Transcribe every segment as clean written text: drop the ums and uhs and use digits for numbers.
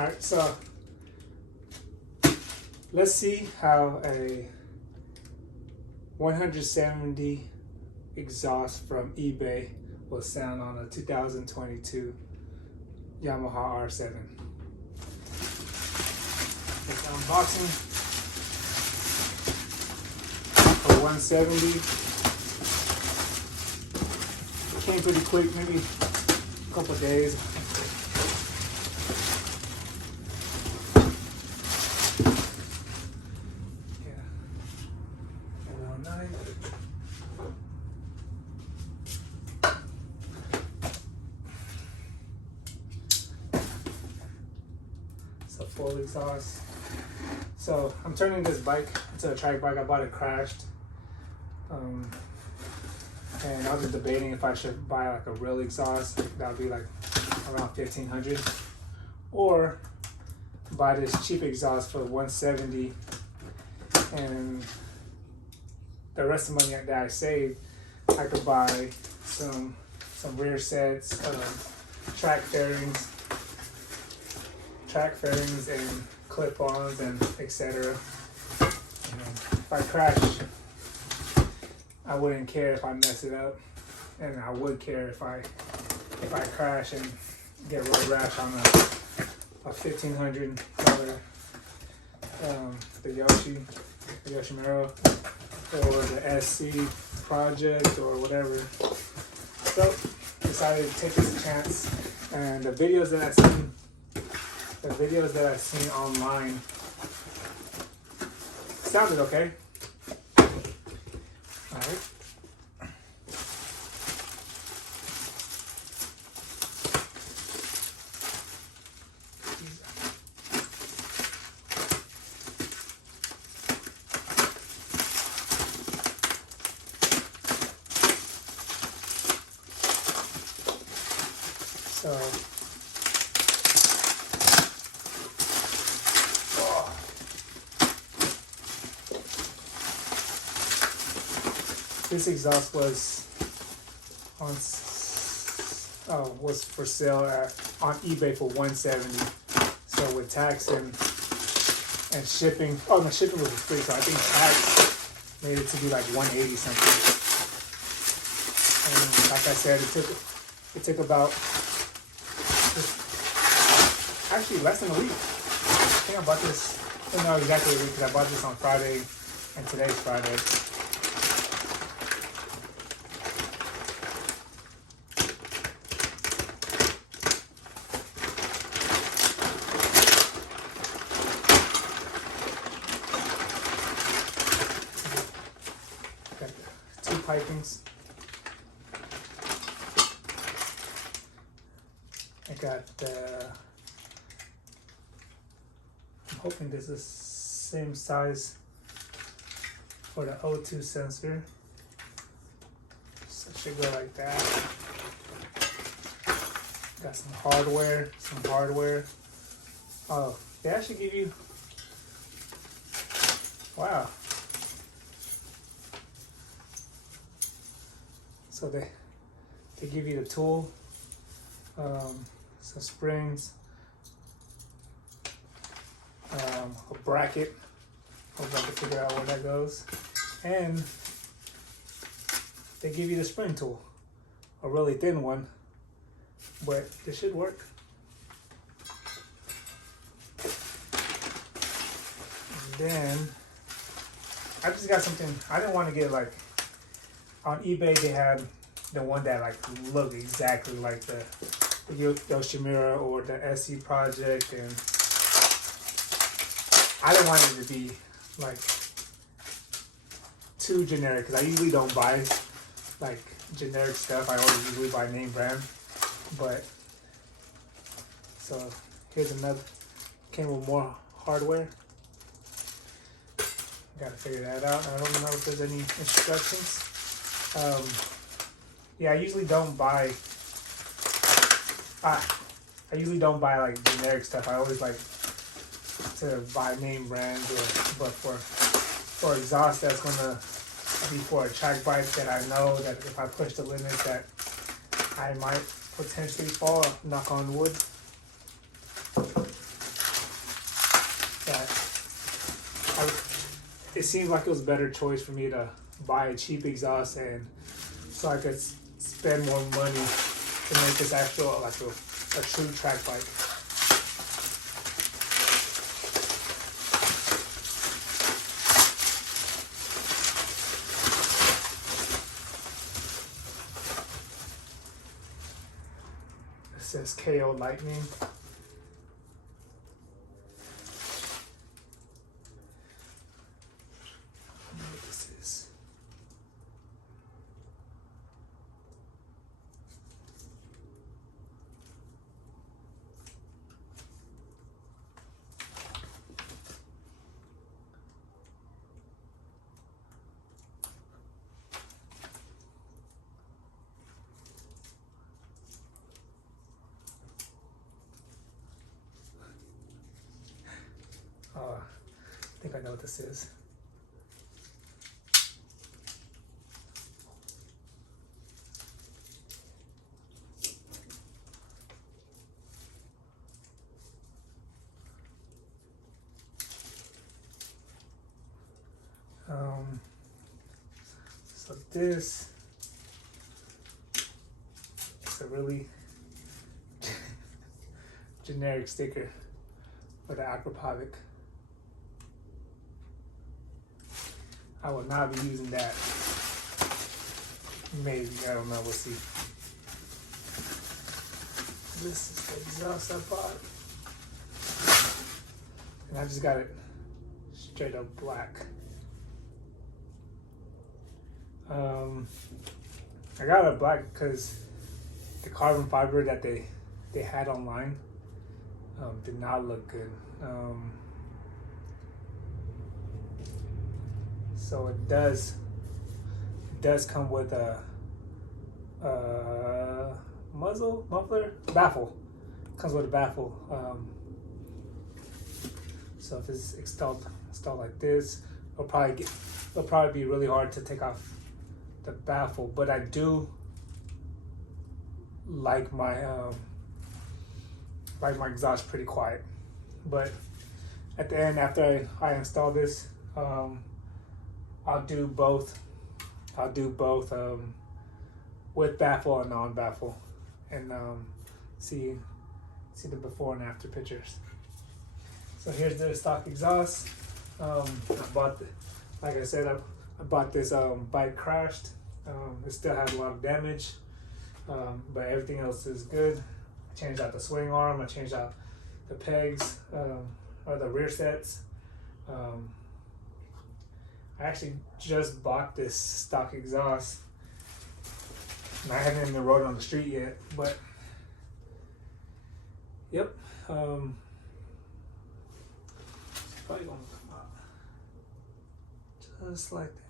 Alright, so let's see how a 170 exhaust from eBay will sound on a 2022 Yamaha R7. It's unboxing for 170. It came pretty quick, maybe a couple days. A full exhaust. So I'm turning this bike into a track bike. I bought it crashed, and I was just debating if I should buy like a real exhaust. That would be like around $1,500, or buy this cheap exhaust for 170, and the rest of the money that I saved, I could buy some rear sets, track fairings and clip-ons and etc. If I crash, I wouldn't care if I mess it up, and I would care if I crash and get road rash on a $1,500 the Yoshimura or the SC project or whatever. So decided to take this chance, and the videos that I've seen online sounded okay. Alright. So this exhaust was for sale on eBay for $170. So with tax and shipping, the shipping was free. So I think tax made it to be like $180 something. And like I said, it took about actually less than a week. I think I bought this. I don't know exactly a week because I bought this on Friday, and today's Friday. Two pipings. I got I'm hoping this is the same size for the O2 sensor. So it should go like that. Got some hardware. Oh, they actually give you, wow. So they give you the tool, some springs, a bracket. Hope I can figure out where that goes. And they give you the spring tool, a really thin one, but this should work. And then I just got something. I didn't want to get like, on eBay they had the one that like looked exactly like the Yoshimura or the SC project, and I didn't want it to be like too generic because I usually don't buy like generic stuff. I always usually buy name brand. But so here's another, came with more hardware. Gotta figure that out. I don't know if there's any instructions. Yeah, I usually don't buy like generic stuff. I always like to buy name brands, but for exhaust that's gonna be for a track bike that I know that if I push the limit that I might potentially fall, knock on wood. it seemed like it was a better choice for me to buy a cheap exhaust, and so I could spend more money to make this actual like a true track bike. It says KO Lightning. I think I know what this is. So this is a really generic sticker for the aquapovic. I will not be using that. Maybe, I don't know, we'll see. This is the exhaust I bought. And I just got it straight up black. I got it black because the carbon fiber that they had online did not look good. So it does come with a baffle. It comes with a baffle. So if it's installed like this, it'll probably be really hard to take off the baffle. But I do like my exhaust pretty quiet. But at the end, after I install this, I'll do both. I'll do both with baffle and non-baffle, and see the before and after pictures. So here's the stock exhaust. I bought, like I said, I bought this bike crashed. It still has a lot of damage, but everything else is good. I changed out the swing arm. I changed out the pegs or the rear sets. I actually just bought this stock exhaust, and I haven't even rode it on the street yet, but yep, it's probably gonna come out just like that.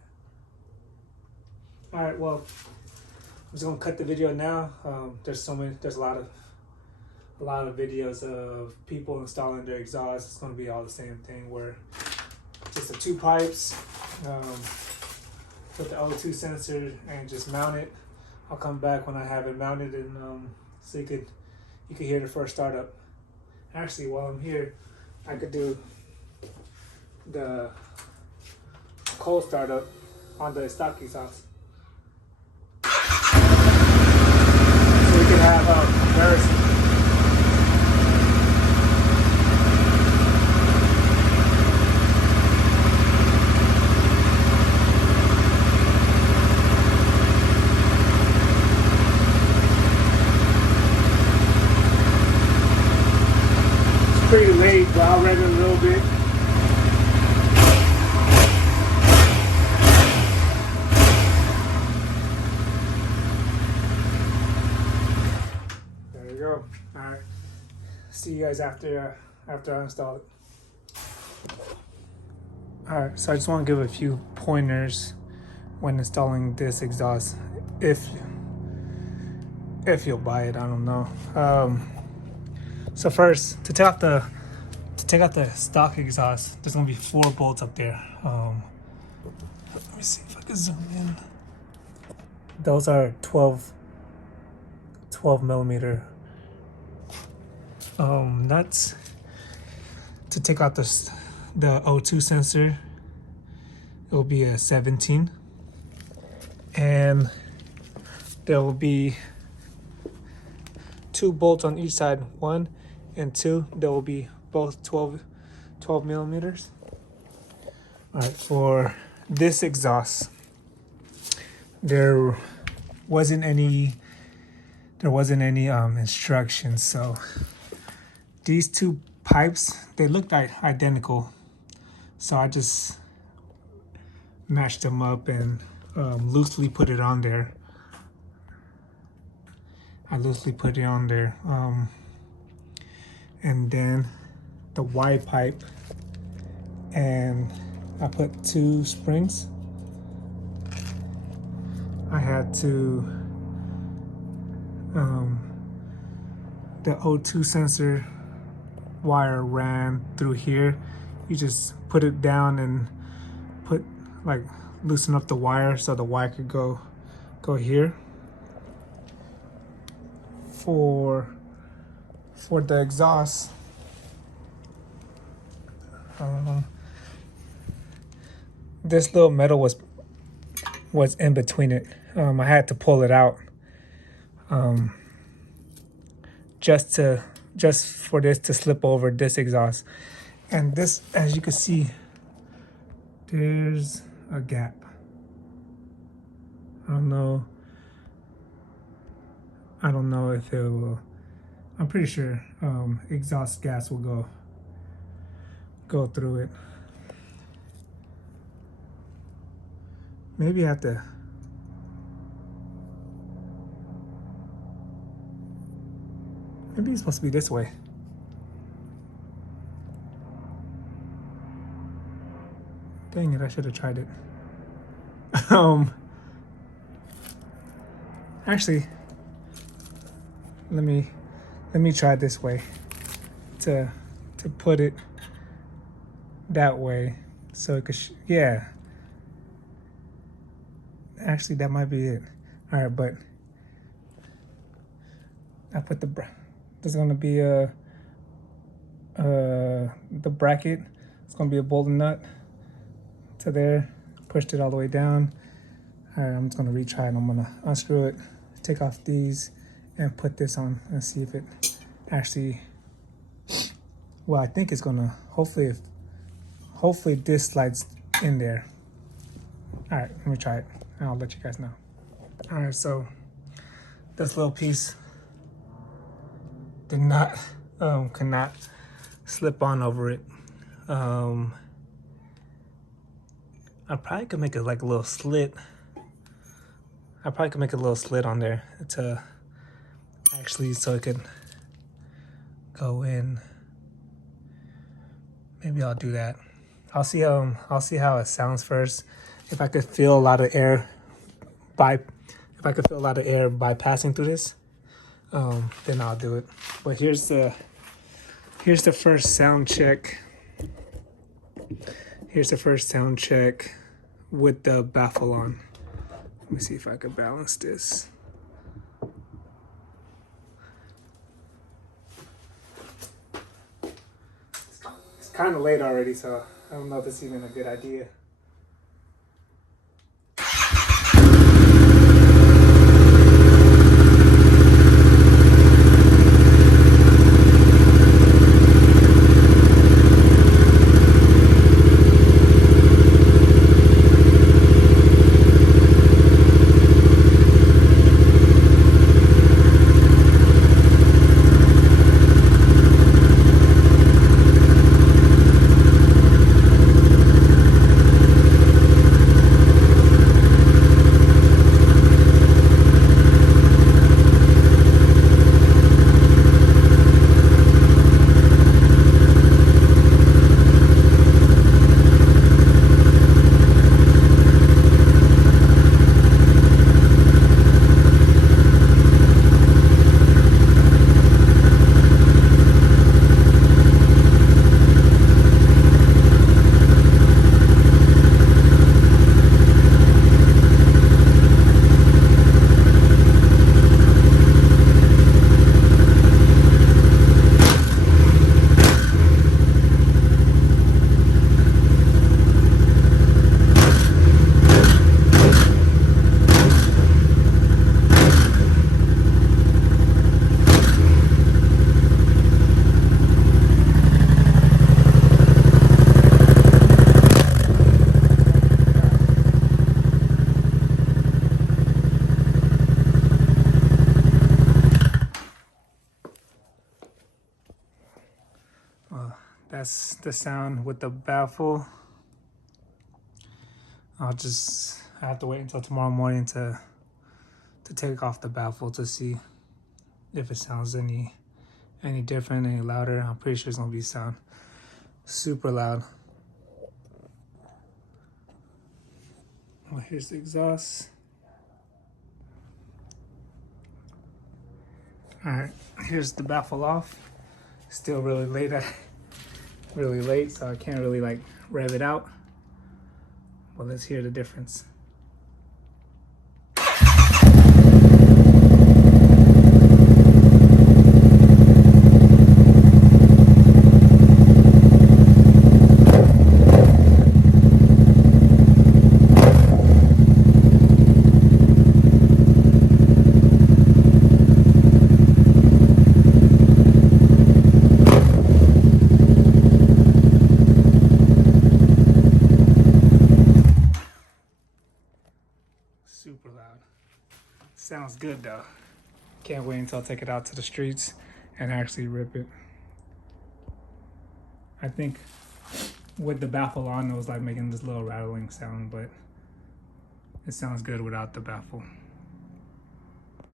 All right, well, I'm just gonna cut the video now. There's a lot of videos of people installing their exhaust. It's gonna be all the same thing, where just the two pipes, with the O2 sensor, and just mount it. I'll come back when I have it mounted, and so you could hear the first startup. Actually, while I'm here, I could do the cold startup on the stock exhaust. So we can have a comparison. Pretty late, but I'll rev it a little bit. There you go. All right. See you guys after I install it. All right. So I just want to give a few pointers when installing this exhaust, if you'll buy it. I don't know. So first, to take out the stock exhaust, there's gonna be 4 bolts up there. Let me see if I can zoom in. Those are 12 millimeter nuts to take out the O2 sensor. It will be a 17, and there will be 2 bolts on each side, 1 and 2. There will be both 12 millimeters. All right, for this exhaust, there wasn't any instructions. So these 2 pipes, they looked identical. So I just matched them up and loosely put it on there. And then the Y pipe, and I put 2 springs. I had to the O2 sensor wire ran through here. You just put it down and loosen up the wire so the wire could go here. For the exhaust, this little metal was in between it. I had to pull it out just for this to slip over this exhaust. And this, as you can see, there's a gap. I don't know if it will. I'm pretty sure exhaust gas will go through it. Maybe I have to. Maybe it's supposed to be this way. Dang it, I should have tried it. Actually, let me try this way to put it that way so it could yeah. Actually, that might be it. All right, but I put there's gonna be the bracket. It's gonna be a bolt and nut to there. Pushed it all the way down. All right, I'm just gonna retry it. I'm gonna unscrew it, take off these, and put this on and see if it actually. Well, I think it's gonna. Hopefully this slides in there. All right, let me try it, and I'll let you guys know. All right, so this little piece could not slip on over it. I probably could make it like a little slit. I probably could make a little slit on there to actually, so it could go in. Maybe I'll do that. I'll see how it sounds first. If I could feel a lot of air bypassing through this, then I'll do it. But here's the first sound check. Here's the first sound check with the baffle on. Let me see if I can balance this. It's kind of late already, so I don't know if it's even a good idea. That's the sound with the baffle. I have to wait until tomorrow morning to take off the baffle to see if it sounds any different, any louder. I'm pretty sure it's gonna be sound super loud. Well, here's the exhaust. All right, here's the baffle off. Still really late, so I can't really like rev it out. But let's hear the difference. Super loud. Sounds good though. Can't wait until I take it out to the streets and actually rip it. I think with the baffle on, it was like making this little rattling sound, but it sounds good without the baffle.